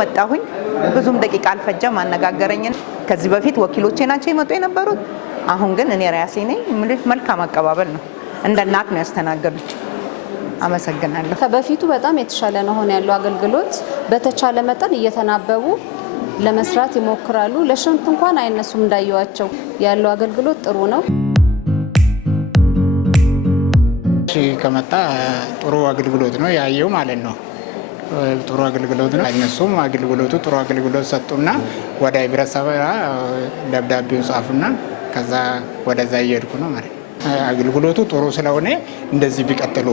መጣሁኝ። ብዙም ደቂቃ አልፈጀም አነጋገረኝ። ከዚህ በፊት ወኪሎቼ ናቸው የመጡ የነበሩት። አሁን ግን እኔ ራሴ ነኝ። መልካም አቀባበል ነው። እንደ እናት ነው ያስተናገዱት። አመሰግናለሁ። ከበፊቱ በጣም የተሻለ ነው ሆነ ያለው አገልግሎት። በተቻለ መጠን እየተናበቡ ለመስራት ይሞክራሉ። ለሽንት እንኳን አይነሱም። እንዳየዋቸው ያለው አገልግሎት ጥሩ ነው። ከመጣ ጥሩ አገልግሎት ነው ያየው ማለት ነው። ጥሩ አገልግሎት ነው። እነሱም አገልግሎቱ ጥሩ አገልግሎት ሰጡና ወደ ህብረተሰብ ደብዳቤውን ጻፉና ከዛ ወደዛ እየሄድኩ ነው ማለት ነው። አገልግሎቱ ጥሩ ስለሆነ እንደዚህ ቢቀጥሉ